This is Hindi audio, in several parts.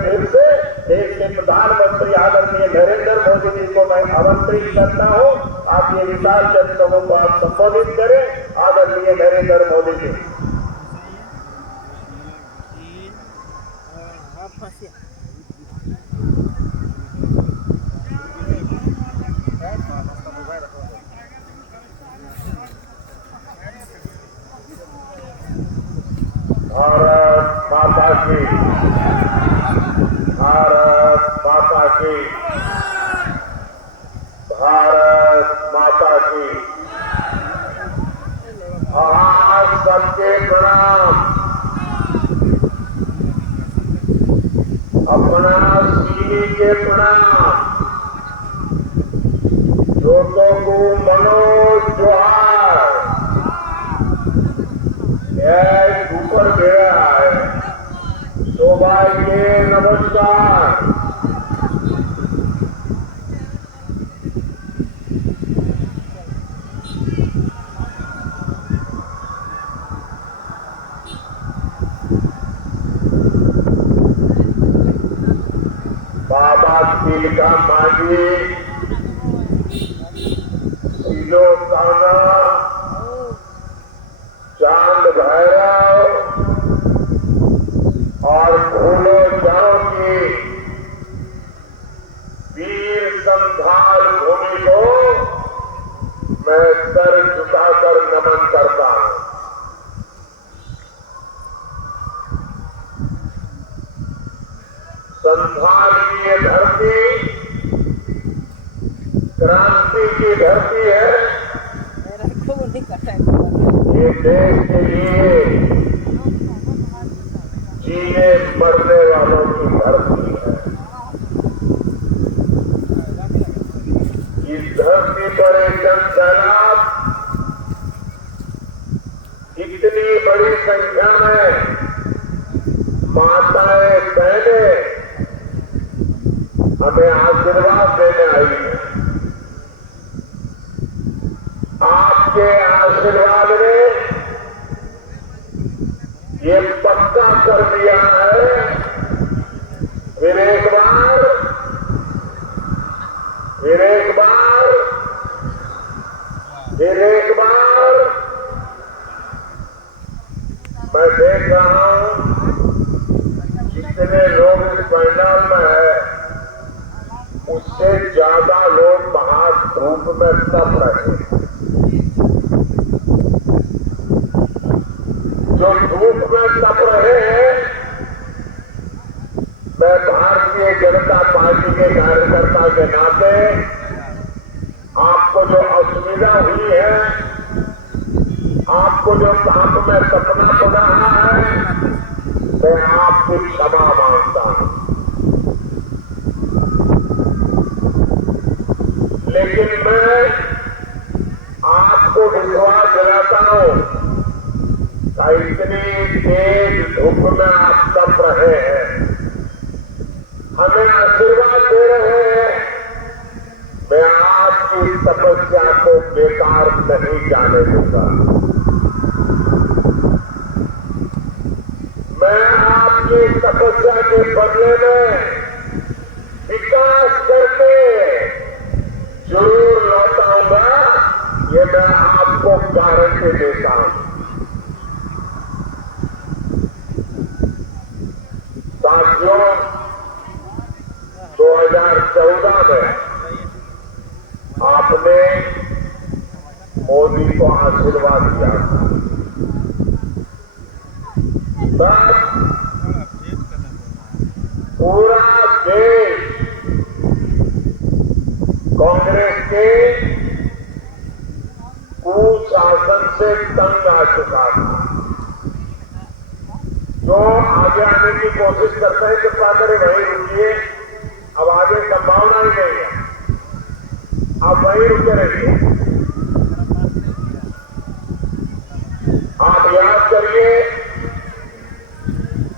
फिर से देश के प्रधानमंत्री आदरणीय नरेंद्र मोदी जी को मैं आमंत्रित करता हूं, आप ये विशाल जनसभा को आप संबोधित करें। आदरणीय नरेंद्र मोदी जी। भारत माता की, भारत माता की, भारत माता की। आज सबके प्रणाम। अपना सीनी के प्रणाम। जोतों को मनोज जोहार। ऊपर गया है शोभा के नमस्कार। बाबा तिलका मांझी, सिलो ताना, चांद भैरव और फूलो जाओ की वीर संथाल भूमि को मैं सर झुकाकर नमन करता हूं। संथाल की ये धरती क्रांति की धरती है। ये देश के लिए जीने मरने वालों की धरती है। इस धरती पर एक जन सैलाब इतनी बड़ी संख्या में माताएं बहनें हमें आशीर्वाद देने आई है। आपके आशीर्वाद ने ये पक्का कर दिया है, फिर एक बार मैं देख रहा हूं जितने लोग इस पंडाल में है उससे ज्यादा लोग बाहर धूप में तप रहे हैं। जो धूप में तप रहे हैं, मैं भारतीय जनता पार्टी के कार्यकर्ता के नाते आपको जो असुविधा हुई है, आपको जो ताप में सपना पड़ा है, मैं आपको क्षमा मांगता हूं। लेकिन मैं आपको विश्वास दिलाता हूं, इतनी तेज धूप में आप तप रहे हैं, हमें आशीर्वाद दे रहे हैं। मैं आपकी तपस्या को बेकार नहीं जाने दूंगा। मैं आपकी तपस्या के बदले में विकास करके जरूर लौटाऊंगा, ये मैं आपको गारंटी देता हूं। साथियों, 2014 में आपने मोदी को आशीर्वाद दिया था। तब पूरा देश कांग्रेस के कुशासन से तंग आ चुका था। जो आगे आने की कोशिश करते हैं कि पाकर वहीं रुकिए, अब आगे संभावना ही नहीं है, आप वहीं रुके रहिए। आप याद करिए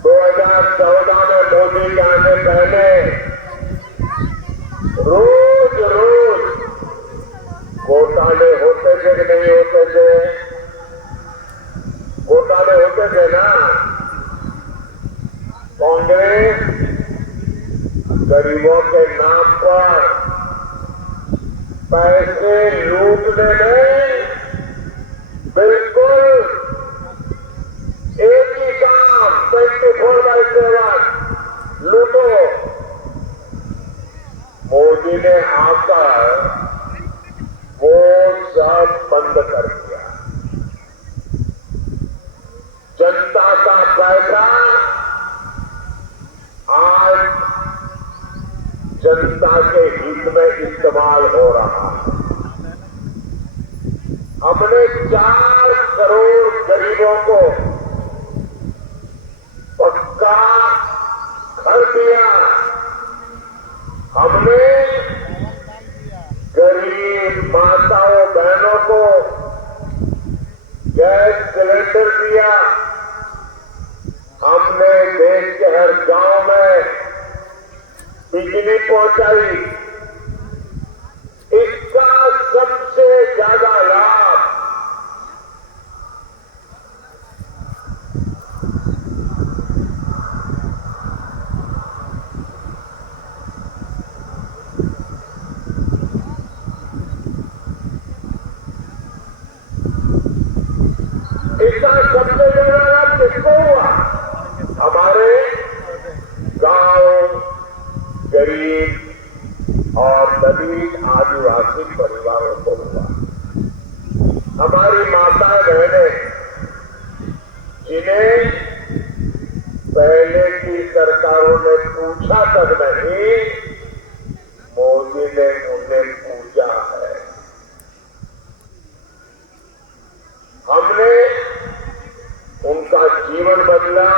2014 में मोदी के आने पहले रोज घोटाले होते थे कि नहीं होते थे? घोटाले होते थे ना। कांग्रेस गरीबों के नाम पर पैसे लूटने में बिल्कुल एक ही काम 24/7 लूटो। मोदी ने आकर वो सब बंद कर दिया। जनता का पैसा आज जनता के हित में इस्तेमाल हो रहा है। हमने 4 करोड़ गरीबों को पक्का घर दिया। हमने गरीब माताओं बहनों को गैस सिलेंडर दिया। हमने देश के हर गांव में बिजली पहुंचाई। इसका सबसे ज्यादा लाभ किसको हुआ? हमारे गांव गरीब और दलित आदिवासी परिवारों को हुआ। हमारी माताएं बहनें जिन्हें पहले की सरकारों ने पूछा तक नहीं, मोदी ने उन्हें पूछा है। हमने उनका जीवन बदला,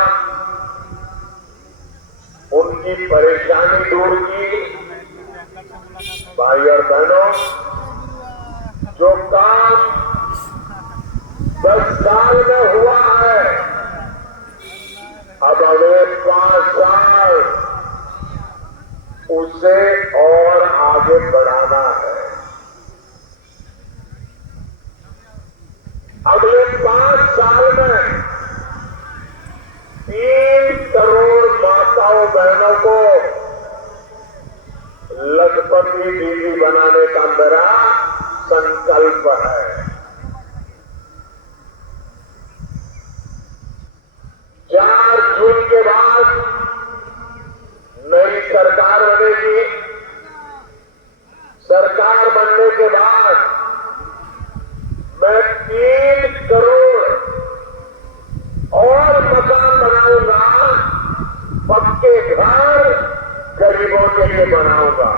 उनकी परेशानी दूर की। भाई और बहनों, जो काम 10 साल में हुआ है, अब अगले 5 साल उसे और आगे बढ़ाना है। अगले 5 साल में 3 करोड़ माताओं बहनों को लखपति दीदी बनाने का मेरा संकल्प है। 4 जून के बाद नई सरकार बनेगी। सरकार बनने के बाद मैं 3 करोड़ और मकान बनाऊंगा, पक्के घर गरीबों के लिए बनाऊंगा।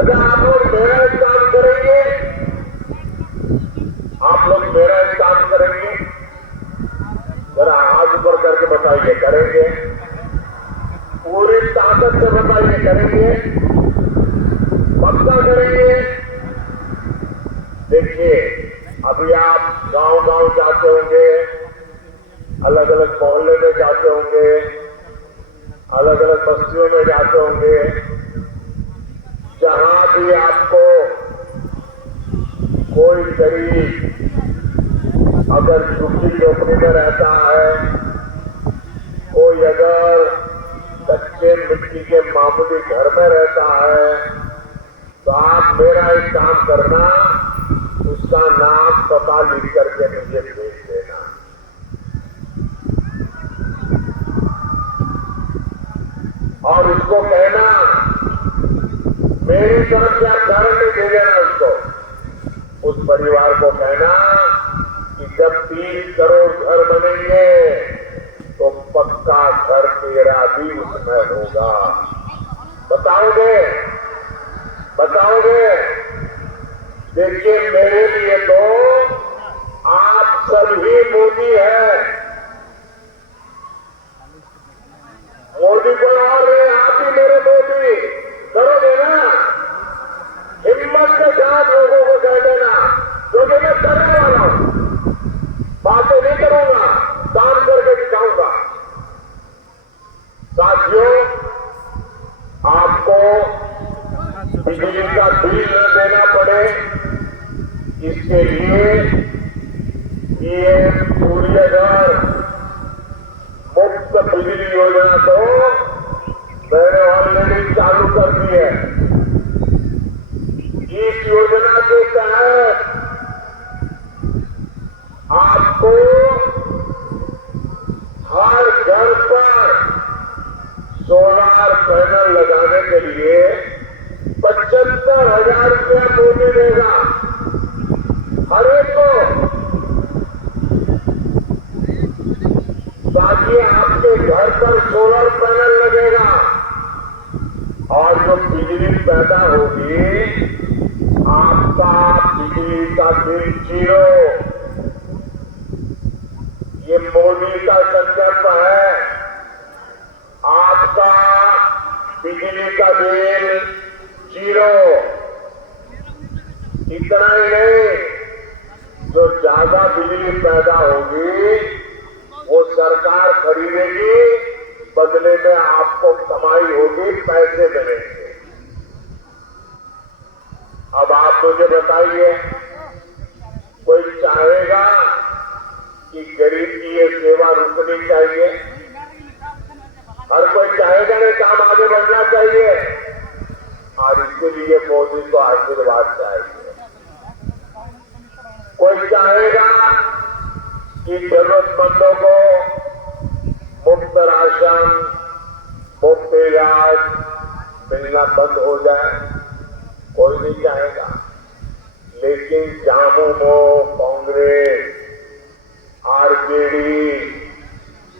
अगर आप लोग मेरा एक काम करेंगे, आप लोग मेरा एक काम करेंगे, जरा हाथ ऊपर करके बताइए, करेंगे? पूरी ताकत से बताइए, करेंगे? पक्का करेंगे? देखिए, अभी आप गांव-गांव जाते होंगे, अलग अलग मोहल्ले में जाते होंगे, अलग अलग बस्तियों में जाते होंगे। जहां भी आपको कोई गरीब अगर झुग्गी झोपड़ी में रहता है, कोई अगर कच्चे मिट्टी के मामूली घर में रहता है, तो आप मेरा एक काम करना, उसका नाम पता लिख करके मुझे भेज देना। और उसको कहना, मेरी तरफ से आप गारंटी दे देना उसको, उस परिवार को कहना कि जब 3 करोड़ घर बनेंगे तो पक्का घर तेरा भी उसमें होगा। बताओगे? बताओगे? देखिए, मेरे लिए तो आप सभी मोदी हैं। मोदी को और नहीं, आप ही मेरे मोदी। करोगे ना? हिम्मत के साथ लोगों को कह देना, क्योंकि मैं करने वाला हूं। बातें नहीं करूंगा, काम करके दिखाऊंगा। साथियों, आपको बिजली का बिल न देना पड़े, इसके लिए पीएम सूर्य घर मुफ्त बिजली योजना को कर दी है। इस योजना के तहत आपको हर घर पर सोलर पैनल लगाने के लिए 75,000 रुपया मोदी देगा हर एक को, ताकि आपके घर पर सोलर पैनल लगेगा और जो बिजली पैदा होगी आपका बिजली का बिल जीरो। ये मोदी का संकल्प है। आपका बिजली का बिल जीरो। इतना ही नहीं, जो ज्यादा बिजली पैदा होगी वो सरकार खरीदेगी, बदले में आपको कमाई होगी, पैसे मिलेंगे। अब आप मुझे बताइए, कोई चाहेगा कि गरीब की ये सेवा रुकनी चाहिए? हर कोई चाहेगा नहीं, काम आगे बढ़ना चाहिए, और इसके लिए मोदी को आशीर्वाद चाहिए। कोई चाहेगा कि जरूरतमंदों को मुफ्त राशन, मुफ्त इलाज मिलना बंद हो जाए? कोई नहीं चाहेगा। लेकिन झामुमो, कांग्रेस, आरजेडी,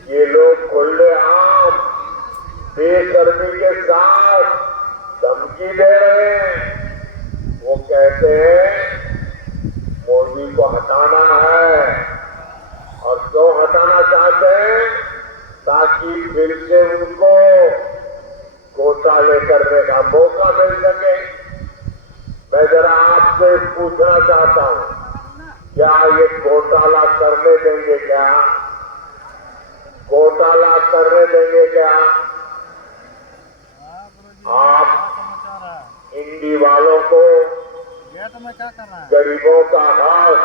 ये लोग खुलेआम बेशर्मी के साथ धमकी दे रहे हैं। वो कहते हैं मोदी को हटाना है, और क्यों हटाना चाहते हैं? ताकि फिर से उनको घोटाले करने का मौका मिल सके। मैं जरा आपसे पूछना चाहता हूं, क्या ये घोटाला करने देंगे? क्या घोटाला करने देंगे? क्या आप इंडी वालों को, गरीबों का हक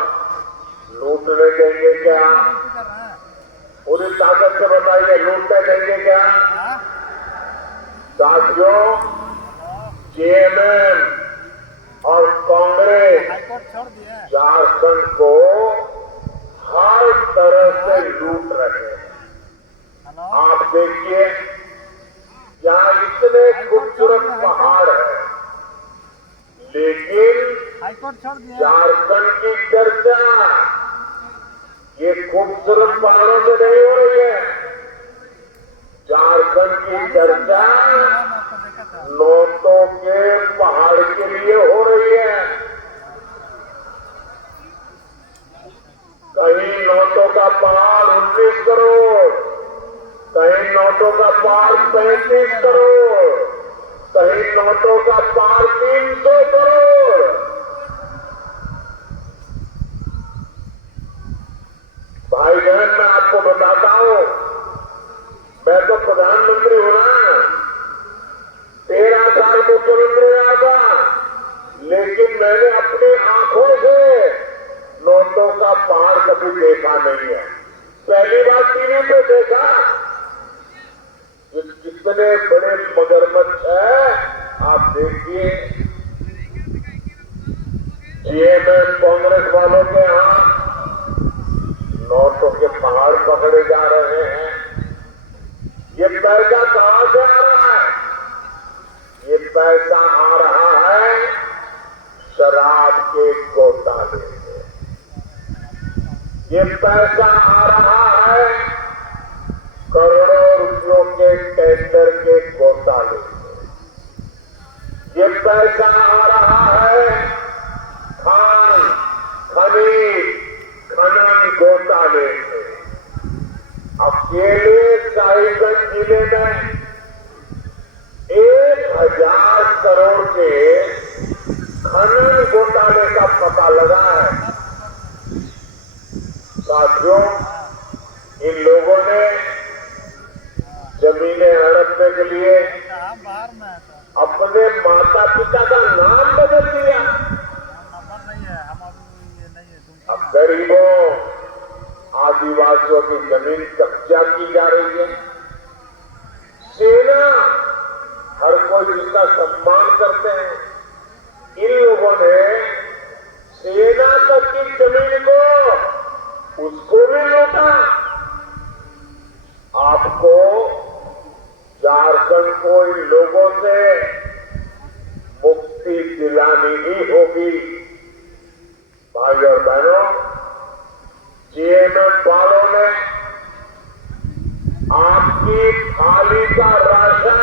लूटने देंगे? क्या पूरी ताकत से बताइए, लूटने देंगे क्या? साथियों, जेएमएम और कांग्रेस झारखंड को हर तरह से लूट रहे हैं। आप देखिए, यहाँ इतने खूबसूरत पहाड़ हैं, लेकिन झारखंड की चर्चा ये खूबसूरत पहाड़ों से नहीं हो रही है। झारखंड की चर्चा नोटों के पहाड़ के लिए हो रही है। कहीं नोटों का पहाड़ 19 करोड़, कहीं नोटों का पहाड़ 35 करोड़, कहीं नोटों का पहाड़ 300 करोड़। भाई बहन, मैं आपको बताता हूं, मैं तो प्रधानमंत्री हूं ना, 13 साल मुख्यमंत्री रहा था, लेकिन मैंने अपनी आंखों से नोटों का पहाड़ कभी देखा नहीं है। पहली बार टीवी पे देखा, कितने बड़े मगरमच्छ है। आप देखिए, जेएमएम कांग्रेस वालों के यहां नोटों के पहाड़ पकड़े जा रहे हैं। ये पैसा कहां से आ रहा है? ये पैसा आ रहा है शराब के घोटाले से। ये पैसा आ रहा है करोड़ों रुपयों के टेंडर के घोटाले से। ये पैसा आ रहा है खान, खनिज, खनन घोटाले से। अकेले साहिबगंज जिले में 1000 करोड़ के खनन घोटाले का पता लगा है। साथियों, इन लोगों ने जमीनें हड़पने के लिए अपने माता पिता का नाम बदल दिया। अब गरीबों, आदिवासियों की जमीन कब्जा की जा रही है। सेना हर कोई जिसका सम्मान करते हैं, इन लोगों ने सेना तक की जमीन को उसको भी लूटा। आपको झारखंड को इन लोगों से मुक्ति दिलानी ही होगी। भाई और बहनों, जीएमएम वालों ने आपकी थाली का राशन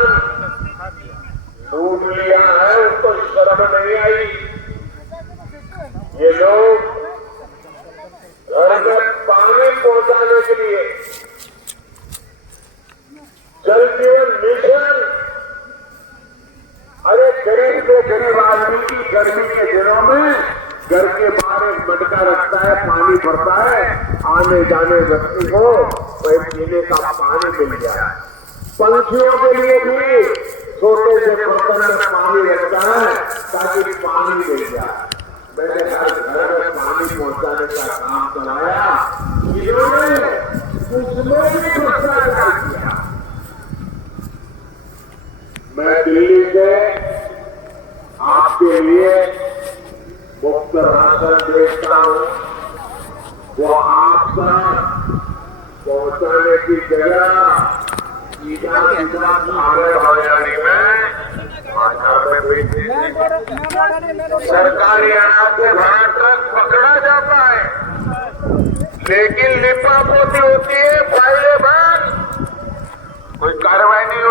लूट लिया है, उनको शर्म नहीं आई। ये लोग घर घर पानी पहुंचाने के लिए जल जीवन मिशन, अरे गरीब से गरीब आदमी की गर्मी के दिनों में घर के बाहर एक मटका रखता है, पानी भरता है, आने जाने व्यक्ति को वही पीने का पानी मिल जाए। पंछियों के लिए भी छोटे से बर्तन में पानी रखता है ताकि पानी मिल जाए। मैंने हर घर में पानी पहुंचाने का काम चलाया, इन्होंने उसमें भी भ्रष्टाचार किया। मैं दिल्ली से आपके लिए मुफ्त राशन भेजता हूं, वो आप तक पहुंचाने की जगह सीधा सीधा सारे हरियाणी में बाजार में बेच सरकारी अनाज से भरा ट्रक पकड़ा जाता है, लेकिन लिपा पोती होती है, फाइलें बंद, कोई कार्रवाई नहीं